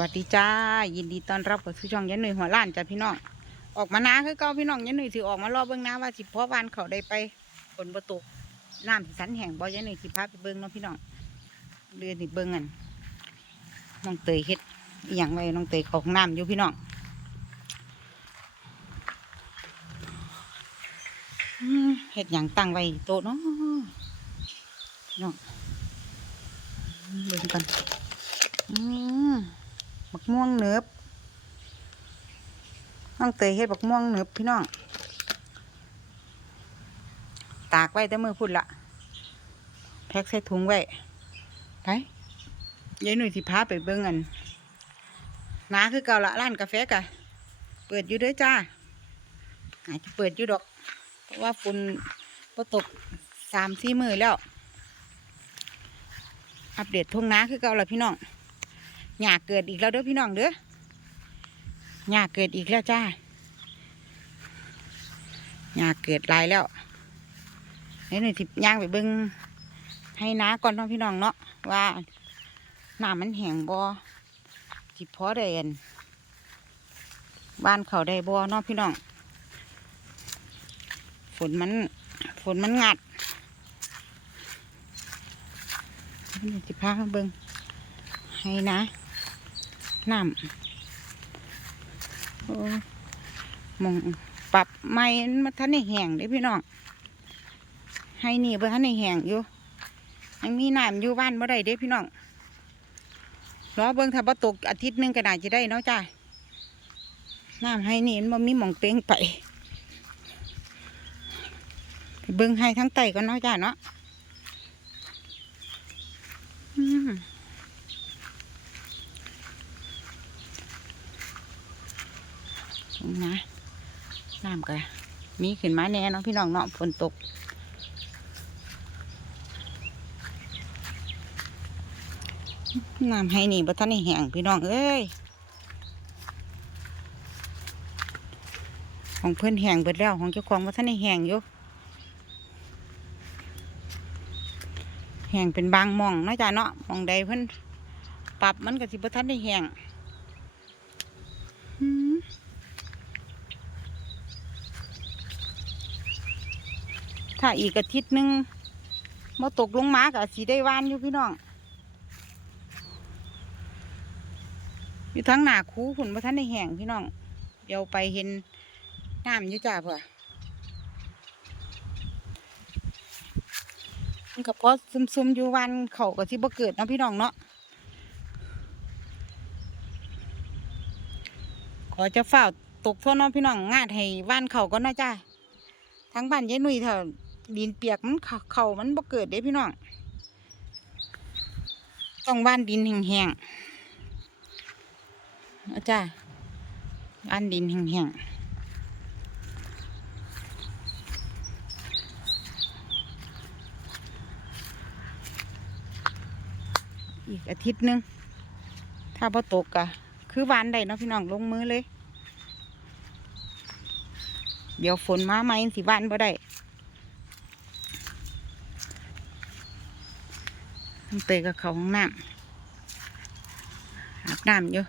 วัสดีจ้า ยินดีต้อนรับกับสู่ช่องยันหนุ่ยหัวล้านจ้าพี่น้อง ออกมานาคือเก่าพี่น้องยันหนุ่ยสิออกมารอบเบิ่งน้าว่าสิพ่อวานเขาได้ไปฝนบ่ตกน้ำสันแห่งบ่ยันหนุ่ยสิพาไปเบิ่งเนาะพี่น้องเดือนี่เบิ่งกันน้องเตยเฮ็ดอหย่างไรน้องเตยของน้ำอยู่พี่น้องเฮ็ดหยังตั้งไว้โต๊ะเนาะพี่น้องเบิ่งกันอืม บักม่วงเนืบน้องเตยเฮ็ดบักม่วงเนืบพี่น้อง ตากไว้แต่มือพุ่นละแพ็กใส่ถุงไว้ไปยายหนุ่ยสิพาไปเบิ่งอันนาคือเก่าละร้านกาแฟกะ เปิดอยู่ด้อจ้าอาจจะเปิดอยู่ดอก เพราะว่าฝุ่นก็ตกสามสี่มือแล้ว อัปเดตทุ่งนาคือเก่าละพี่น้อง หยาเกิดอีกแล้วเด้อพี่น้องเด้อหยาเกิดอีกแล้วจ้าหยาเกิดลายแล้วนี่หนึ่งสิย่างไปเบิ้งให้น้าก่อนเนาะพี่น้องเนาะว่าหน้ำมันแห้งบ่จิพอได้อันบ้านเขาได้บ่เนาะพี่น้องฝนมันฝนมันงัดนี่สิพาเบิ้งให้นะ น้ำโอ้หมองปรับไม่มาทันในแห้งเด้พี่น้อง ให้นี่เบ่ทันในแห้งอยู่ ยังมีน้ำอยู่บ้านบ่ได้เด้พี่น้องรอเบิ่งถ้าบ่ตกอาทิตย์หนึงก็น่าจะได้เนาะจ้าน้ำให้นี่มันมีหมองเป้งไป เบิ่งให้ทั้งไตก่อนเนาะจ้าเนาะอืม นะน้ำก็มีขึ้นมาแน่เนาะพี่น้องเนาะฝนตกน้ำให้นี่บ่ทันได้แห้งพี่น้องเอ้ยของเพื่อนแห้งเบิดแล้วของเจ้าของบ่ทันได้แห้งอยู่แห้งเป็นบางมองนาะจ้าเนาะมองใดเพิ่อนปรับมันก็สิบ่ทันได้แห้งอืม ถ้าอีกอาทิตย์หนึงมาตกลงมาก็สีได้วานอยู่พี่น้อง อยู่ทั้งหนาคูผุนมาท่านในแห่งพี่น้อง เดี๋ยวไปเห็นน้ำยู่จ้าเพื่อมันก็พอซุ่มๆอยู่วันเขาก็ที่บ่เกิดเนาะพี่น้องเนาะขอจะเฝ้าวตกทั่วเน้องพี่น้องงาดให้ว่านเขาก็นาจ้าทั้งบ้านยายนุ่ยเถอะ ดินเปียกมันเขาเขามันบ่เกิดเด้พี่น้อง ต้องบ้านดินแห้งๆอาจ้าบ้านดินแห้งๆอีกอาทิตย์หนึง ถ้าพอตกอะคือวานได้เนาะพี่น้องลงมือเลย เดี๋ยวฝนมาไหมสิบ้านบ่ได้ต้อง เตยกับเขาห้องน้ำอาบน้ำอยู่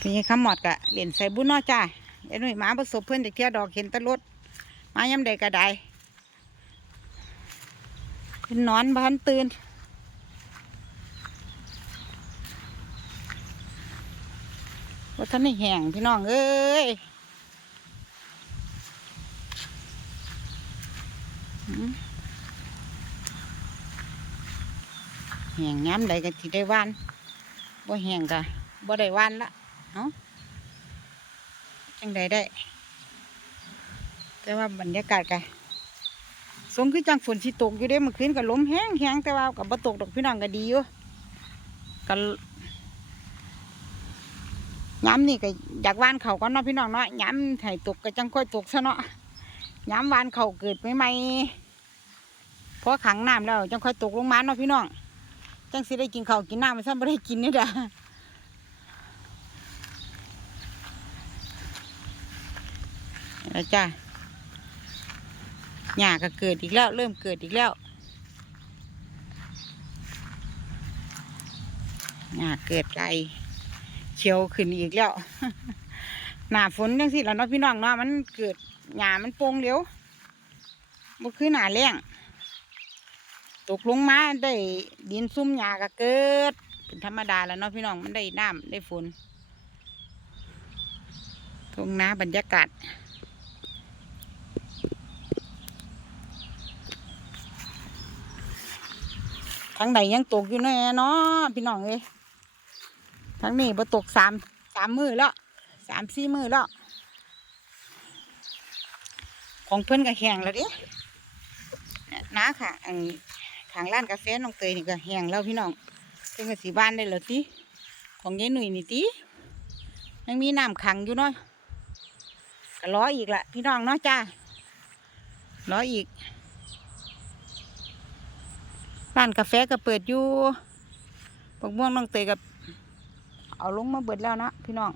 ทีนี้ขมอดกะเหรียญใส่บุญนอจ้าไอ้หนุ่ยหมาประสบเพื่อนเด็กเที่ยดอกเห็นตะรถมาย้ำใดกระไดเป็นนอนบ้านตื่นว่าท่านนี่แห้งพี่น้องเอ้ย แห้งย้ำใดก็สิได้หวานบ่แห้งก็บ่ได้หวานละเนาะจังใดได้ แต่ว่าบรรยากาศก็สงคือจังฝนสิตกอยู่เด้เมื่อคืนก็ลมแห้งแห้งแต่ว่าก็บ่ตกดอกพี่น้องก็ดีอยู่ก็ย้ำนี่ก็อยากหวานเขาก็เนาะพี่น้องเนาะย้ำให้ตกก็จังค่อยตกซะเนาะย้ำวานเขาเกิดไม่ไม่พอขังน้ำแล้วจังค่อยตกลงมาเนาะพี่น้อง จังสิได้กินข้าวกินน้ำไม่ซ้ำไม่ได้กินนี่เด้อแล้วจ้าหญ้าก็เกิดอีกแล้ว เริ่มเกิดอีกแล้วหญ้าเกิดไรเขียวขึ้นอีกแล้ว หนาฝนจังสิแล้วเนาะพี่น้องเนาะมันเกิดหญ้ามันโป่งเร็วบ่คือหนาแล้ง ตกลงมาได้ดินซุ่มหญ้าก็เกิด เป็นธรรมดาแล้วเนาะพี่น้องมันได้น้ำได้ฝนทงนาบรรยากาศทางไหนยังตกอยู่แน่เนาะพี่น้องเอ้ยทางนี้บ่ตกสามสามมือแล้วสามสี่มือแล้ว ของเพิ่อนก็แห้งแล้วดิน้าค่ะอัน ทางร้านกาแฟน้องเตยนี่ก็แห้งแล้วพี่น้องเพิ่นก็สีบ้านได้แล้วติของยายหนุ่ยนี่ติยังมีน้ำขังอยู่เนาะก็รออีกละพี่น้องเนาะจ้าร้ออีกร้านกาแฟก็เปิดอยู่บักม่วงน้องเตยกับ เอาลงมาเบิดแล้วนะพี่น้อง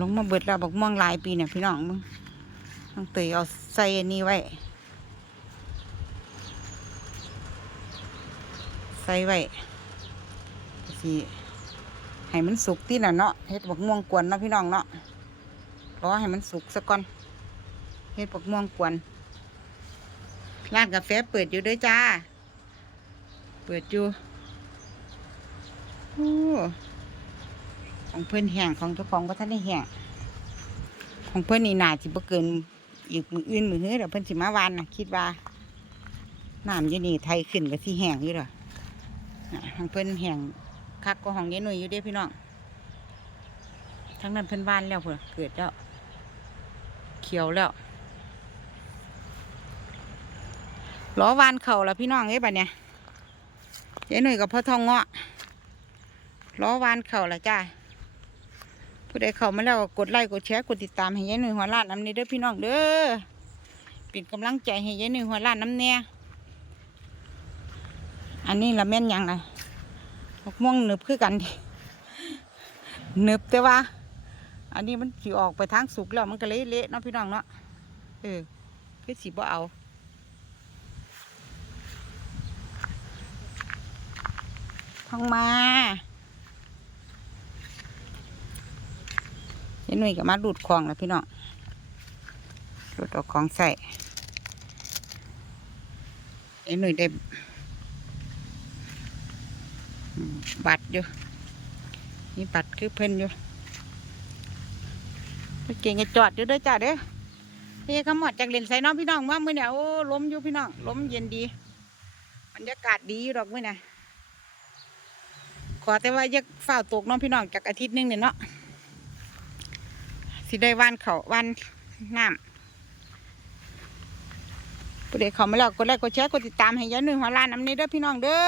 ลงมาเบิดแล้วบักม่วงหลายปีเนี่ยพี่น้องมึง น้องเตยเอาใส่อันนี้ไว้ ใส่ไว้สิให้มันสุกที่น่ะเนาะเฮ็ดบักม่วงกวนเนาะพี่น้องเนาะรอให้มันสุกซะก่อนเฮ็ดปักม่วงกวนร้านกาแฟเปิดอยู่ด้วยจ้า เปิดอยู่โอ้ของเพื่อนแห้งของเจ้าของก็ท่านได้แห้งของเพื่อนนี่นาสิบ่เกิน อีกมืออื่นมือเฮ้ยเดี๋ยวเพื่อนสิมาวานนะคิดว่าน้ำอยู่นี่ไทยขึ้นก็สิแห้งอยู่หรอน่ะของเพื่อนแห้งคักก็ของยายหนุ่ยอยู่เด้พี่น้องทั้งนั้นเพื่อนบ้านแล้วเพื่อเกิดแล้วเขียวแล้วล้อวานเข่าแล้วพี่น้องเอ้ยบัดเนี่ยยายหนุ่ยกับพ่อทองเงาะล้อวานเข่าแล้วจ้า ผู้ใดเข้ามาแล้วกดไลค์กดแชร์กดติดตามให้ยายหนุ่ยหัวล้านน้ำนี้เด้อพี่น้องเด้อเป็นกำลังใจให้ยายหนุ่ยหัวล้านน้ำเนี่ยอันนี้ละแม่นยังไงมกม่วงหนึบคือกันดิหนึบแต่ว่า อันนี้มันสิออกไปทางสุกแล้วมันก็เละๆเนาะพี่น้องเนาะเออคือสิบ่เอาทองมา เดี๋ยวหนุ่ยก็มาดูดของแล้วพี่น้องดูดเอาของใส่เดี๋ยวหนุ่ยได้บัตรอยู่มีบัตรคือเพิ่นอยู่เก่งก็จอดอยู่ด้อจ้าเด้อพี่ขมอดจากเลนใส่น้องพี่น้องว่ามื้อเนี่ยโอ้ล้มอยู่พี่น้องล้มเย็นดีบรรยากาศดีอยู่ดอกมื้อเนี่ยขอแต่ว่าอย่าฝ้าวตกน้องพี่น้องจากอาทิตย์หนึงเนี่ยเนาะ สิได้ว่านเขาว่านน้ำผู้ใดเขามาแล้วกดไลค์กดแชร์กดติดตามให้ยายหนุ่ยหัวล้านน้ำนี้เด้อพี่น้องเด้อ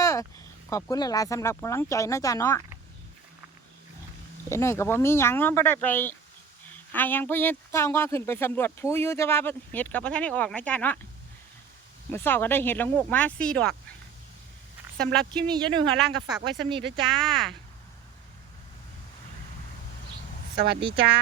ขอบคุณหลายๆสำหรับกำลังใจนะจ้าเนาะยายหนุ่ยก็บ่มีหยังเนาะบ่ได้ไปอายังพ่อเฮ็ดท่าก็ขึ้นไปสำรวจภูอยู่แต่ว่าเห็ดกับพระท่านได้ออกนะจ๊ะเนาะมื่อเช้าก็ได้เห็ดละงูกมาสี่ดอกสำหรับคลิปนี้อยาลืมหัวล่างก็ฝากไว้สำนีด้วยจ้า สวัสดีจ้า